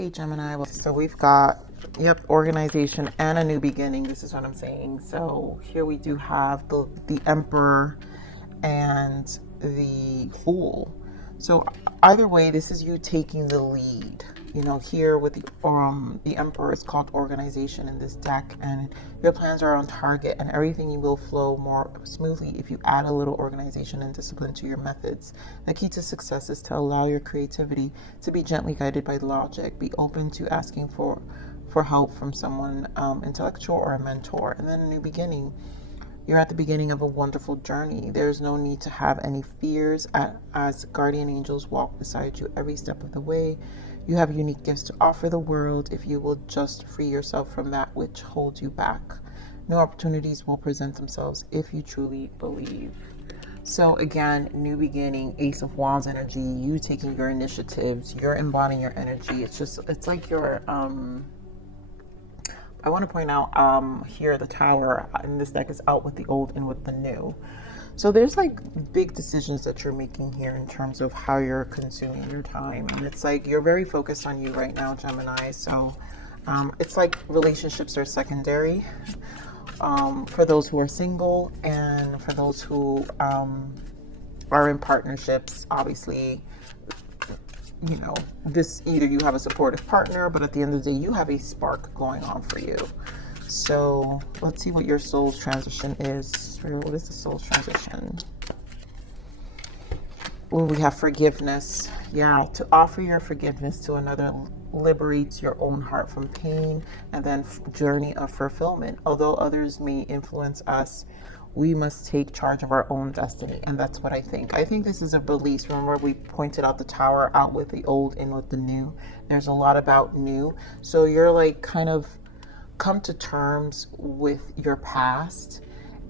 Hey Gemini, so we've got, yep, organization and a new beginning. This is what I'm saying. So here we do have the Emperor and the Fool. So either way, this is you taking the lead. You know, here with the Emperor is called organization in this deck, and your plans are on target, and everything you will flow more smoothly if you add a little organization and discipline to your methods. The key to success is to allow your creativity to be gently guided by logic. Be open to asking for help from someone intellectual or a mentor, and then a new beginning. You're at the beginning of a wonderful journey. There's no need to have any fears as guardian angels walk beside you every step of the way. You have unique gifts to offer the world if you will just free yourself from that which holds you back. New opportunities will present themselves if you truly believe. So again, new beginning, Ace of Wands energy, you taking your initiatives, you're embodying your energy. It's like you're, I want to point out here the Tower in this deck is out with the old and with the new. So there's like big decisions that you're making here in terms of how you're consuming your time. And it's like you're very focused on you right now, Gemini. So it's like relationships are secondary for those who are single, and for those who are in partnerships, obviously. You know, this either you have a supportive partner, but at the end of the day, you have a spark going on for you. So let's see what your soul's transition is. What is the soul's transition? Well, we have forgiveness. Yeah, to offer your forgiveness to another liberates your own heart from pain, and then journey of fulfillment. Although others may influence us, we must take charge of our own destiny. And that's what I think. I think this is a release. Remember, we pointed out the Tower, out with the old, in with the new. There's a lot about new. So you're like kind of come to terms with your past.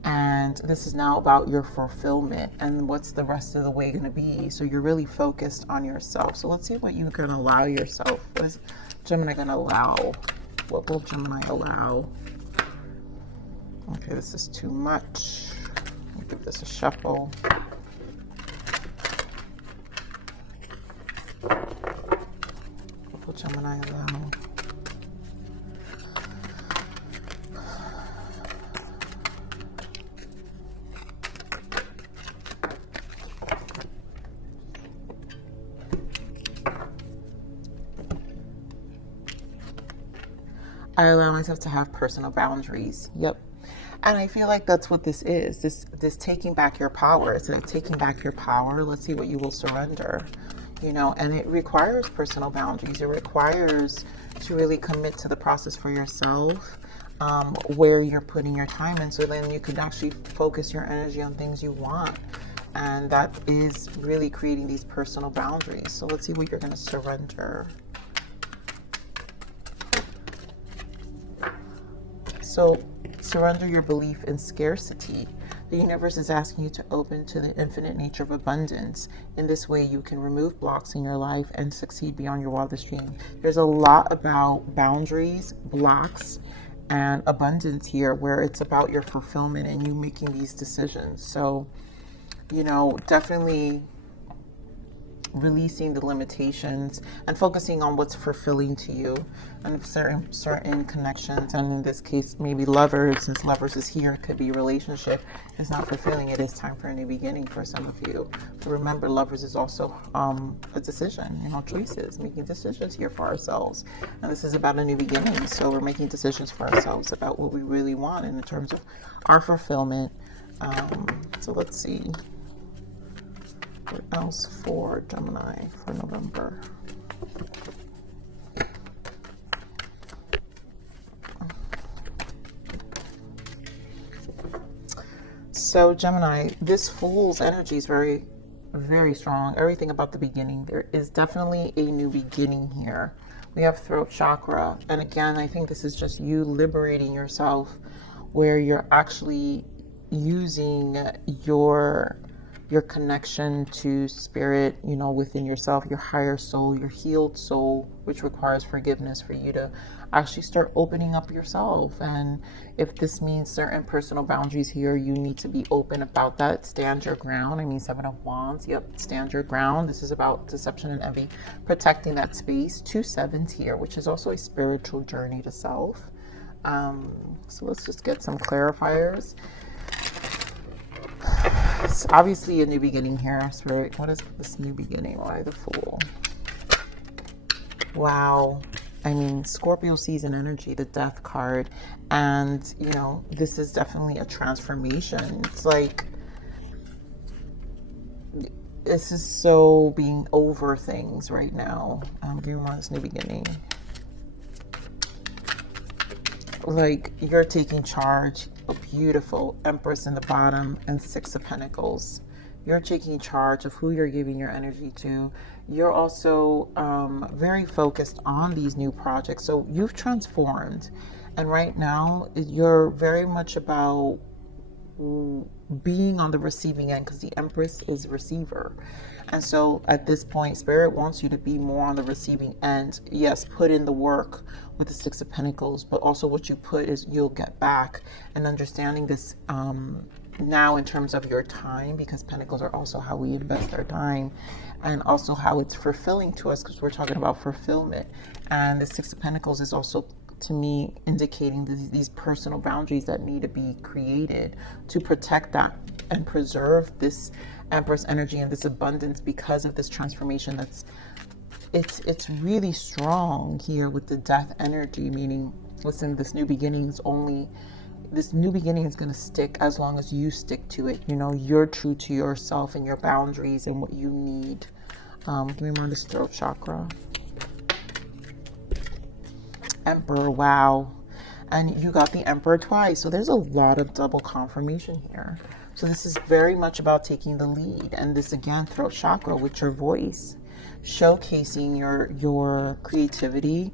And this is now about your fulfillment. And what's the rest of the way going to be? So you're really focused on yourself. So let's see what you're going to allow yourself. What is Gemini going to allow? What will Gemini allow? Okay, this is too much. I'll give this a shuffle. What will Gemini allow? I allow myself to have personal boundaries. Yep. And I feel like that's what this is. This taking back your power. It's like taking back your power. Let's see what you will surrender. You know, and it requires personal boundaries. It requires to really commit to the process for yourself, where you're putting your time in, so then you can actually focus your energy on things you want. And that is really creating these personal boundaries. So let's see what you're going to surrender. So surrender your belief in scarcity. The universe is asking you to open to the infinite nature of abundance. In this way, you can remove blocks in your life and succeed beyond your wildest dream. There's a lot about boundaries, blocks, and abundance here, where it's about your fulfillment and you making these decisions. So, you know, definitely releasing the limitations and focusing on what's fulfilling to you, and certain connections, and in this case maybe lovers, since lovers is here, it could be relationship is not fulfilling. It is time for a new beginning for some of you. But remember, lovers is also a decision, you know, choices, making decisions here for ourselves, and this is about a new beginning. So we're making decisions for ourselves about what we really want in terms of our fulfillment. So let's see what else for Gemini for November. So Gemini, this Fool's energy is very, very strong. Everything about the beginning. There is definitely a new beginning here. We have throat chakra. And again, I think this is just you liberating yourself, where you're actually using your your connection to spirit, you know, within yourself, your higher soul, your healed soul, which requires forgiveness for you to actually start opening up yourself. And if this means certain personal boundaries here, you need to be open about that. Stand your ground. I mean, Seven of Wands. Yep, stand your ground. This is about deception and envy, protecting that space. 2 sevens here, which is also a spiritual journey to self. So let's just get some clarifiers. It's obviously a new beginning here, Spirit. What is this new beginning? Why the Fool? Wow. I mean, Scorpio season energy, the Death card. And, you know, this is definitely a transformation. It's like, this is so being over things right now. Give me more this new beginning. Like, you're taking charge. A beautiful Empress in the bottom and 6 of Pentacles. You're taking charge of who you're giving your energy to. You're also very focused on these new projects. So you've transformed. And right now, you're very much about being on the receiving end, because the Empress is receiver. And so at this point, Spirit wants you to be more on the receiving end. Yes, put in the work with the 6 of Pentacles, but also what you put is you'll get back. And understanding this now in terms of your time, because Pentacles are also how we invest our time, and also how it's fulfilling to us, because we're talking about fulfillment. And the 6 of Pentacles is also, to me, indicating these personal boundaries that need to be created to protect that and preserve this Empress energy and this abundance, because of this transformation that's it's really strong here with the Death energy, meaning, listen, this new beginning is going to stick as long as you stick to it. You know, you're true to yourself and your boundaries and what you need. Give me more of this throat chakra. Emperor, wow. And you got the Emperor twice. So there's a lot of double confirmation here. So this is very much about taking the lead. And this, again, throat chakra with your voice, showcasing your creativity,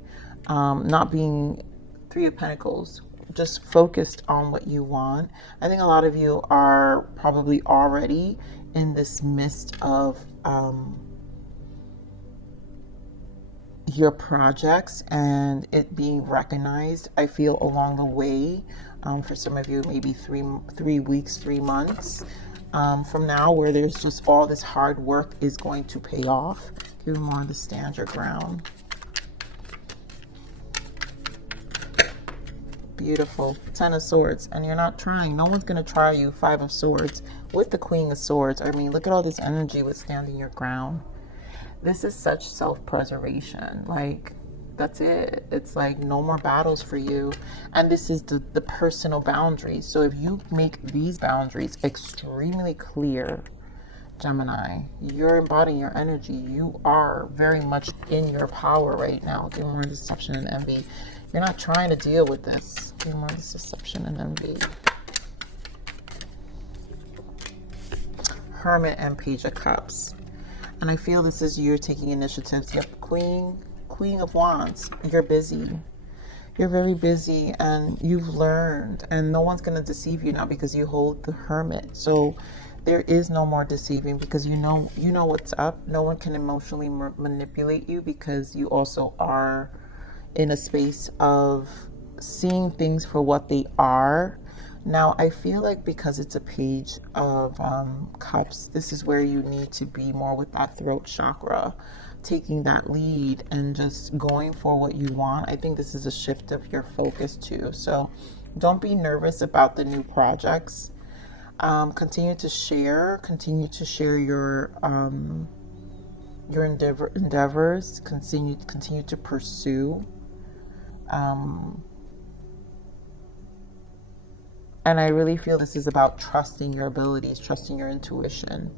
not being 3 of Pentacles, just focused on what you want. I think a lot of you are probably already in this mist of your projects and it being recognized. I feel along the way, for some of you, maybe 3 weeks, 3 months from now, where there's just all this hard work is going to pay off. Give me more of the stand your ground. Beautiful. 10 of Swords. And you're not trying. No one's going to try you. 5 of Swords with the Queen of Swords. I mean, look at all this energy with standing your ground. This is such self-preservation. Like, that's it. It's like no more battles for you. And this is the personal boundaries. So if you make these boundaries extremely clear, Gemini, you're embodying your energy. You are very much in your power right now. Give more deception and envy. You're not trying to deal with this. Give more deception and envy. Hermit and Page of Cups. And I feel this is you taking initiatives. Yep, Queen of Wands. You're busy. You're really busy and you've learned. And no one's going to deceive you now because you hold the Hermit. So there is no more deceiving because you know what's up. No one can emotionally manipulate you because you also are in a space of seeing things for what they are. Now, I feel like because it's a Page of Cups, this is where you need to be more with that throat chakra, taking that lead and just going for what you want. I think this is a shift of your focus too. So don't be nervous about the new projects. Continue to share your endeavors. Continue to pursue. And I really feel this is about trusting your abilities, trusting your intuition.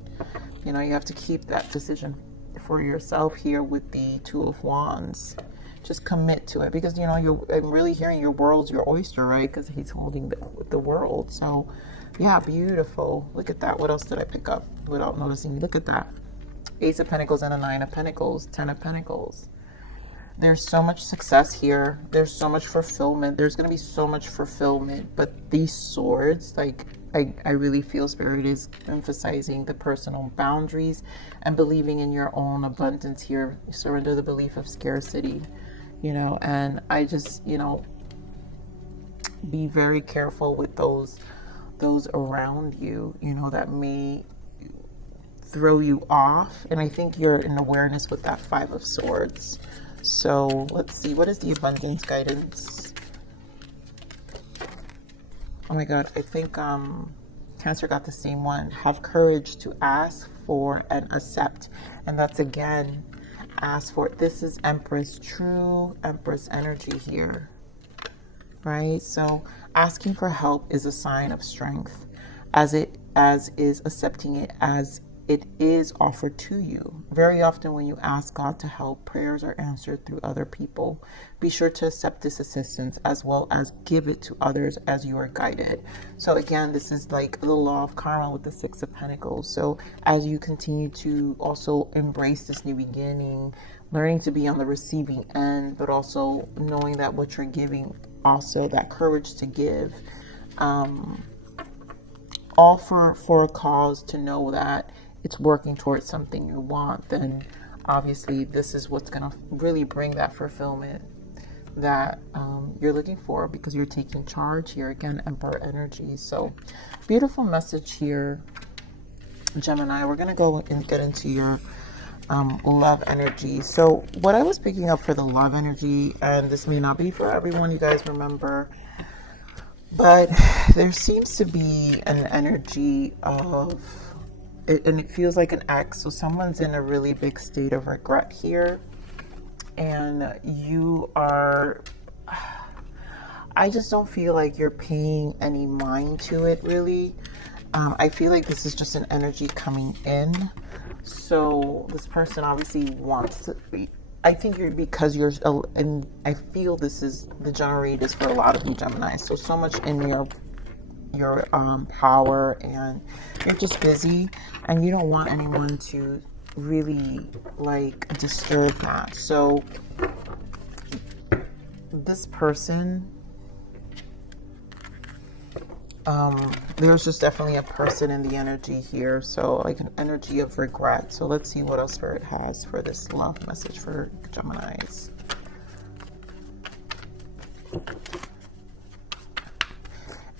You know, you have to keep that decision for yourself here with the 2 of Wands. Just commit to it because, you know, I'm really hearing your world's your oyster, right? Because he's holding the world. So, yeah, beautiful. Look at that. What else did I pick up without noticing? Look at that. Ace of Pentacles and a 9 of Pentacles, 10 of Pentacles. There's so much success here. There's so much fulfillment. There's going to be so much fulfillment. But these swords, like, I really feel Spirit is emphasizing the personal boundaries and believing in your own abundance here. Surrender the belief of scarcity, you know, and I just, you know, be very careful with those around you, you know, that may throw you off. And I think you're in awareness with that Five of Swords. So let's see, what is the abundance guidance? Oh my God, I think Cancer got the same one. Have courage to ask for and accept. And that's again, ask for. This is Empress, true Empress energy here, right? So asking for help is a sign of strength, as is accepting it as it is offered to you. Very often when you ask God to help, prayers are answered through other people. Be sure to accept this assistance as well as give it to others as you are guided. So again, this is like the law of karma with the Six of Pentacles. So as you continue to also embrace this new beginning, learning to be on the receiving end, but also knowing that what you're giving, also that courage to give, all for a cause, to know that it's working towards something you want, then obviously this is what's going to really bring that fulfillment that you're looking for, because you're taking charge here. Again, Emperor energy. So beautiful message here, Gemini. We're going to go and get into your love energy. So what I was picking up for the love energy, and this may not be for everyone, you guys remember, but there seems to be an energy of, and it feels like an X. So someone's in a really big state of regret here, and you are, I just don't feel like you're paying any mind to it, really. I feel like this is just an energy coming in. So this person obviously wants to be, I think you're, because you're, and I feel this is the generators for a lot of you Gemini. So much in your power, and you're just busy and you don't want anyone to really like disturb that. So this person, there's just definitely a person in the energy here. So like an energy of regret. So let's see what else Spirit has for this love message for Geminis.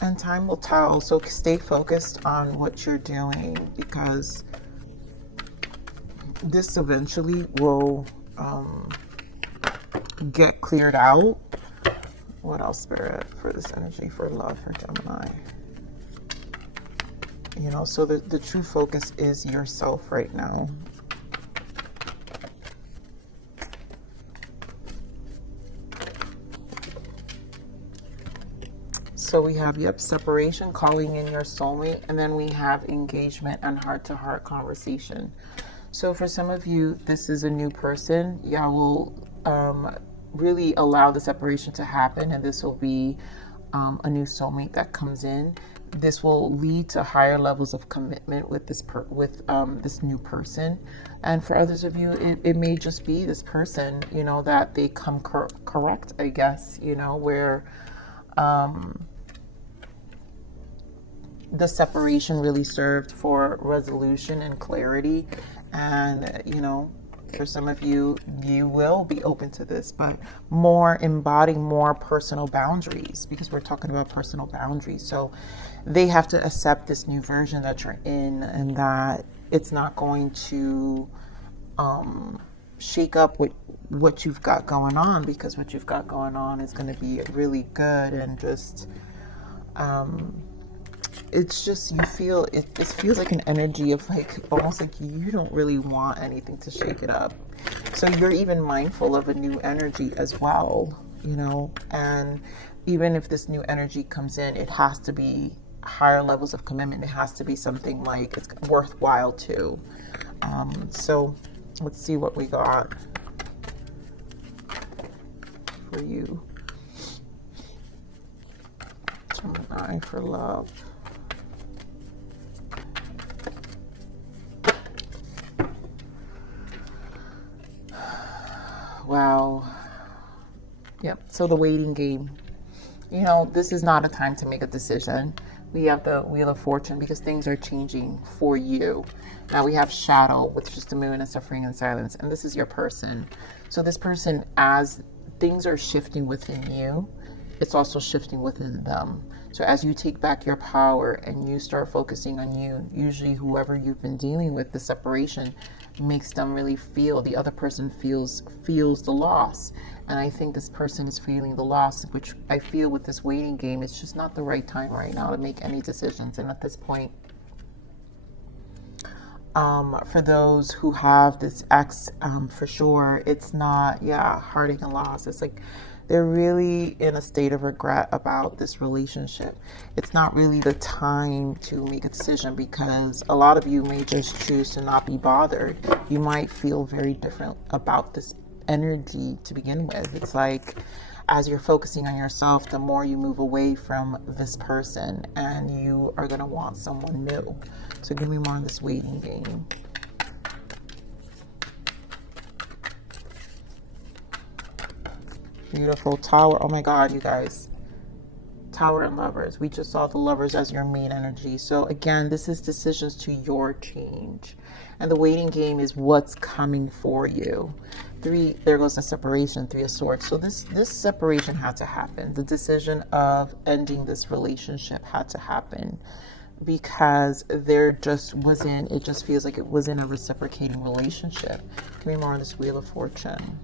And time will tell. So stay focused on what you're doing, because this eventually will get cleared out. What else, Spirit, for this energy for love for Gemini? You know, so the true focus is yourself right now. So we have, yep, separation, calling in your soulmate, and then we have engagement and heart-to-heart conversation. So for some of you, this is a new person. Y'all will really allow the separation to happen, and this will be a new soulmate that comes in. This will lead to higher levels of commitment with this this new person. And for others of you, it may just be this person, you know, that they come correct, I guess, you know, where the separation really served for resolution and clarity. And, you know, for some of you, you will be open to this, but more embodying more personal boundaries, because we're talking about personal boundaries. So they have to accept this new version that you're in, and that it's not going to shake up with what you've got going on, because what you've got going on is going to be really good. And just it's just, you feel it feels like an energy of like, almost like you don't really want anything to shake it up. So you're even mindful of a new energy as well, you know. And even if this new energy comes in, it has to be higher levels of commitment. It has to be something like it's worthwhile too. So let's see what we got for you, Gemini, for love. Wow. Yep. So the waiting game. You know, this is not a time to make a decision. We have the Wheel of Fortune because things are changing for you. Now we have Shadow, which is the Moon and Suffering and Silence. And this is your person. So this person, as things are shifting within you, it's also shifting within them. So as you take back your power and you start focusing on you, usually whoever you've been dealing with, the separation makes them really feel, the other person feels the loss. And I think this person is feeling the loss, which I feel with this waiting game, it's just not the right time right now to make any decisions. And at this point, for those who have this ex, for sure, it's not, heartache and loss. It's like they're really in a state of regret about this relationship. It's not really the time to make a decision because a lot of you may just choose to not be bothered. You might feel very different about this energy to begin with. It's like as you're focusing on yourself, the more you move away from this person and you are going to want someone new. So give me more on this waiting game. Beautiful Tower. Oh my God, you guys. Tower and Lovers. We just saw the Lovers as your main energy. So again, this is decisions to your change. And the waiting game is what's coming for you. There goes the separation, Three of Swords. So this separation had to happen. The decision of ending this relationship had to happen because there just wasn't, it just feels like it wasn't a reciprocating relationship. Give me more on this Wheel of Fortune.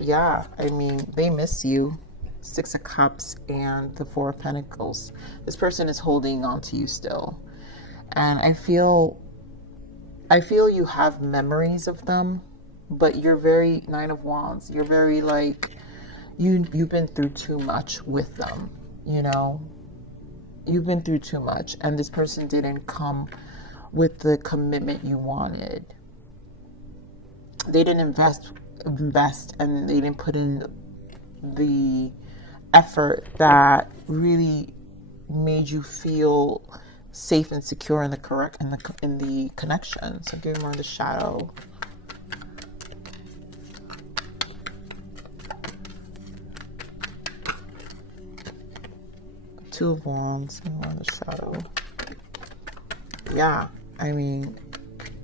Yeah, I mean, they miss you. Six of Cups and the Four of Pentacles. This person is holding on to you still. And I feel you have memories of them, but you're very Nine of Wands. You're very like, you've been through too much with them, you know? You've been through too much, and this person didn't come with the commitment you wanted. They didn't invest and they didn't put in the effort that really made you feel safe and secure in the connection. So give me more of the Shadow. Two of Wands, more of the Shadow. Yeah, I mean,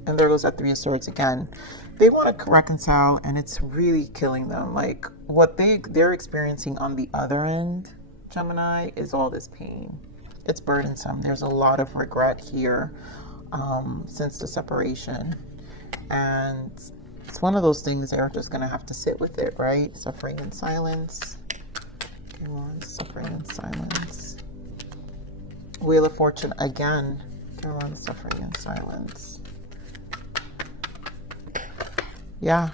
and there goes that Three of Swords again. They want to reconcile, and it's really killing them. Like what they're experiencing on the other end, Gemini, is all this pain. It's burdensome. There's a lot of regret here since the separation, and it's one of those things they're just gonna have to sit with it, right? Suffering in silence. Come on, suffering in silence. Wheel of Fortune again. Come on, suffering in silence. Yeah,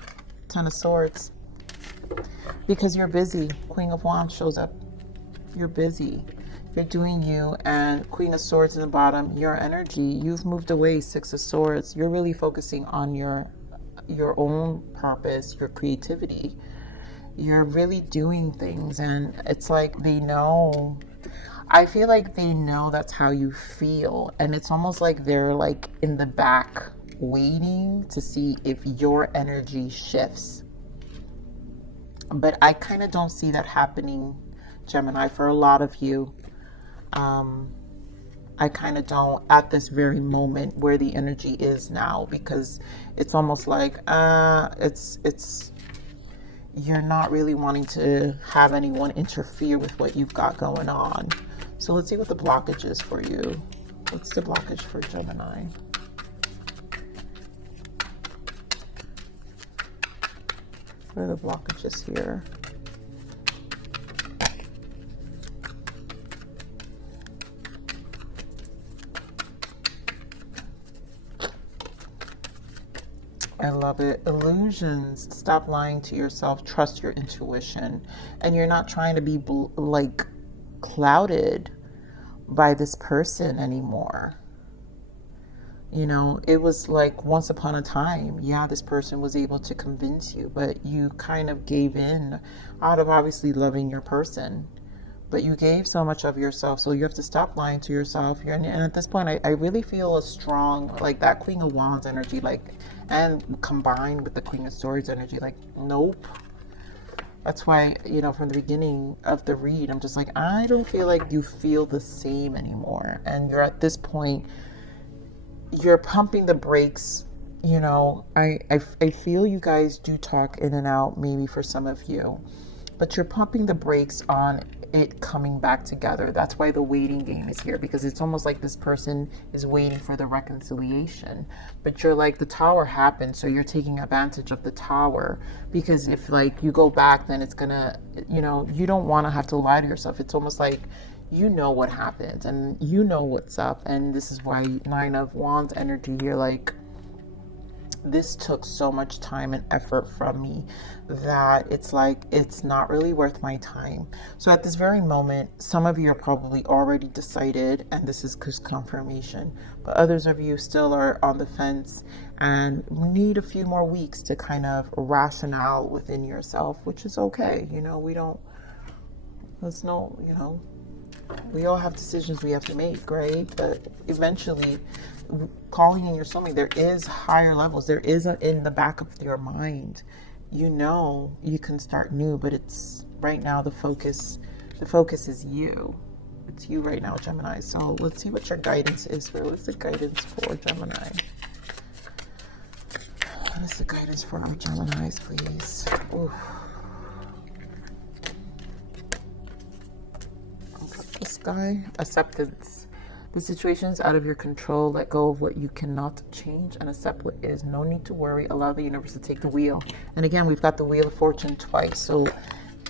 Ten of Swords. Because you're busy. Queen of Wands shows up. You're busy. You're doing you. And Queen of Swords in the bottom, your energy. You've moved away. Six of Swords. You're really focusing on your own purpose, your creativity. You're really doing things. And it's like they know. I feel like they know that's how you feel. And it's almost like they're like in the back waiting to see if your energy shifts. But I kind of don't see that happening, Gemini, for a lot of you. I kind of don't at this very moment where the energy is now, because it's almost like it's you're not really wanting to have anyone interfere with what you've got going on. So let's see what the blockage is for you. What's the blockage for Gemini? What are the blockages here? I love it. Illusions. Stop lying to yourself. Trust your intuition. And you're not trying to be like clouded by this person anymore. You know, it was like once upon a time, yeah, this person was able to convince you, but you kind of gave in out of obviously loving your person. But you gave so much of yourself, so you have to stop lying to yourself. And at this point, I really feel a strong, like that Queen of Wands energy, like, and combined with the Queen of Swords energy, like, nope. That's why, you know, from the beginning of the read, I'm just like, I don't feel like you feel the same anymore. And you're at this point, you're pumping the brakes. You know, I feel you guys do talk in and out, maybe for some of you, but you're pumping the brakes on it coming back together. That's why the waiting game is here, because it's almost like this person is waiting for the reconciliation. But you're like, the tower happened, so you're taking advantage of the tower, because if like you go back, then it's gonna, you know, you don't want to have to lie to yourself. It's almost like, you know what happened and you know what's up. And this is why Nine of Wands energy, you're like, this took so much time and effort from me that it's like, it's not really worth my time. So at this very moment, some of you are probably already decided, and this is just confirmation, but others of you still are on the fence and need a few more weeks to kind of rationale within yourself, which is okay. You know, there's no, you know, we all have decisions we have to make, right? But eventually, calling in your soulmate, there is higher levels. There is in the back of your mind, you know, you can start new, but it's right now the focus is you. It's you right now, Gemini. So let's see what your guidance is for. What's the guidance for Gemini? What is the guidance for our Geminis, please? Ooh. This guy, acceptance. The situation is out of your control. Let go of what you cannot change and accept what is. No need to worry. Allow the universe to take the wheel. And again, we've got the Wheel of Fortune twice. So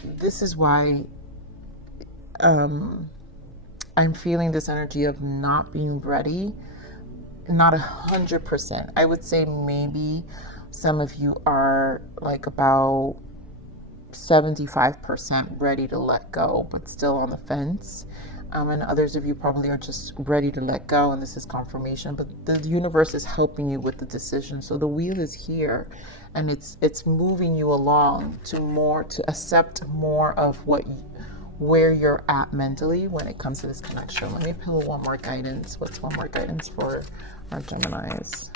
this is why I'm feeling this energy of not being ready. Not 100%. I would say maybe some of you are like about 75% ready to let go, but still on the fence. And others of you probably are just ready to let go, and this is confirmation, but the universe is helping you with the decision. So the wheel is here, and it's moving you along to accept more of where you're at mentally when it comes to this connection. Let me pull one more guidance. What's one more guidance for our Geminis?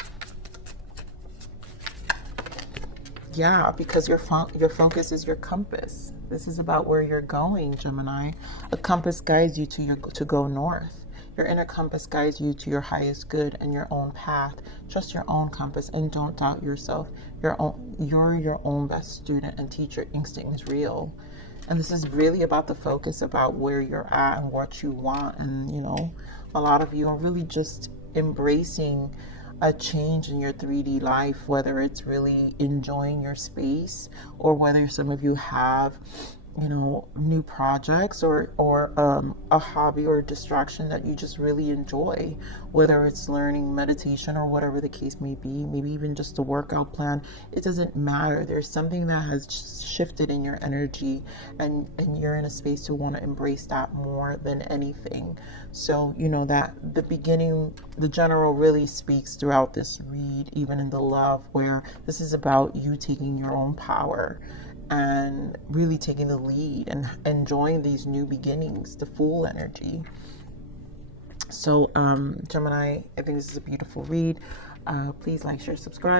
Yeah, because your focus is your compass. This is about where you're going, Gemini. A compass guides you to go north. Your inner compass guides you to your highest good and your own path. Trust your own compass and don't doubt yourself. You're your own best student and teacher. Instinct is real. And this is really about the focus about where you're at and what you want. And, you know, a lot of you are really just embracing a change in your 3D life, whether it's really enjoying your space or whether some of you have, you know, new projects or a hobby or a distraction that you just really enjoy, whether it's learning meditation or whatever the case may be, maybe even just a workout plan. It doesn't matter. There's something that has shifted in your energy, and you're in a space to want to embrace that more than anything. So, you know, that the beginning, the general really speaks throughout this read, even in the love, where this is about you taking your own power and really taking the lead and enjoying these new beginnings, the Fool energy. So Gemini, I think this is a beautiful read. Please like, share, subscribe.